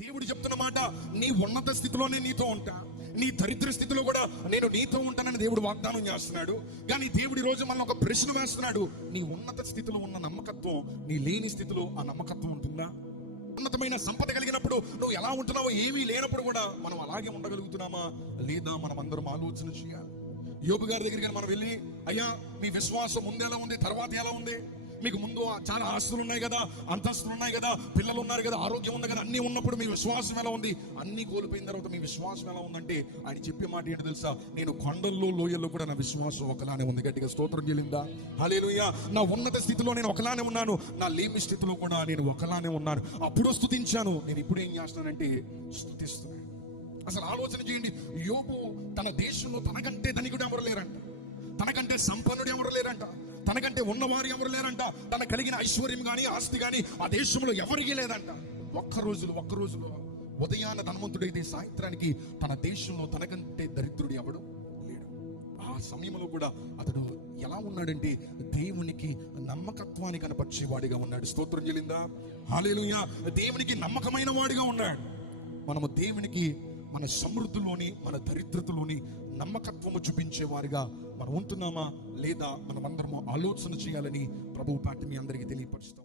దేవుడు చెప్తున్న మాట, నీ ఉన్నత స్థితిలోనే నీతో ఉంటా, నీ దరిద్ర స్థితిలో కూడా నేను నీతో ఉంటానని దేవుడు వాగ్దానం చేస్తున్నాడు. కానీ దేవుడి రోజు మనం ఒక ప్రశ్న వేస్తున్నాడు, నీ ఉన్నత స్థితిలో ఉన్న నమ్మకత్వం నీ లేని స్థితిలో ఆ నమ్మకత్వం ఉంటుందా? ఉన్నతమైన సంపద కలిగినప్పుడు నువ్వు ఎలా ఉంటున్నావో, ఏమీ లేనప్పుడు కూడా మనం అలాగే ఉండగలుగుతున్నామా లేదా? మనం అందరం ఆలోచన చేయాలి. యోబు గారి దగ్గరికి మనం వెళ్ళి, అయ్యా మీ విశ్వాసం ముందు ఎలా ఉంది, తర్వాత ఎలా ఉంది? మీకు ముందు చాలా ఆస్తులు ఉన్నాయి కదా, అంతస్తులు ఉన్నాయి కదా, పిల్లలు ఉన్నారు కదా, ఆరోగ్యం ఉంది కదా, అన్ని ఉన్నప్పుడు మీ విశ్వాసం ఎలా ఉంది? అన్ని కోల్పోయిన తర్వాత మీ విశ్వాసం ఎలా ఉందంటే ఆయన చెప్పే మాట ఏంటో తెలుసా? నేను కొండల్లో లోయల్లో కూడా నా విశ్వాసం ఒకలానే ఉంది. గట్టిగా స్తోత్రం చెల్లిందా? హల్లెలూయా. నా ఉన్నత స్థితిలో నేను ఒకలానే ఉన్నాను, నా లేమి స్థితిలో కూడా నేను ఒకలానే ఉన్నాను. అప్పుడు స్తుతించాను, నేను ఇప్పుడు ఏం చేస్తున్నానంటే స్తుతిస్తున్నాను. అసలు ఆలోచన చేయండి, యోబు తన దేశంలో తనకంటే ధనికుడు ఎవరు లేరంట, తనకంటే సంపన్నుడు ఎవరు లేరంట, తనకంటే ఉన్నవారు ఎవరు లేరంట, తన కలిగిన ఐశ్వర్యం కానీ ఆస్తి కానీ ఆ దేశంలో ఎవరికి లేదంట. ఒక్క రోజులో ఉదయాన ధనవంతుడైతే సాయంత్రానికి తన దేశంలో తనకంటే దరిద్రుడు ఎవడు లేడు. ఆ సమయంలో కూడా అతడు ఎలా ఉన్నాడంటే దేవునికి నమ్మకత్వాన్ని కనపరిచేవాడిగా ఉన్నాడు. స్తోత్రం చెల్లిందా? హల్లెలూయా. దేవునికి నమ్మకమైన వాడిగా ఉన్నాడు. మనము దేవునికి మన సమృద్ధిలోని మన దరిద్రతలోని నమ్మకత్వము చూపించేవారిగా మనం ఉంటున్నామా లేదా? మనమందరము ఆలోచన చేయాలని ప్రభువు పాట మీ అందరికీ తెలియపరుస్తాం.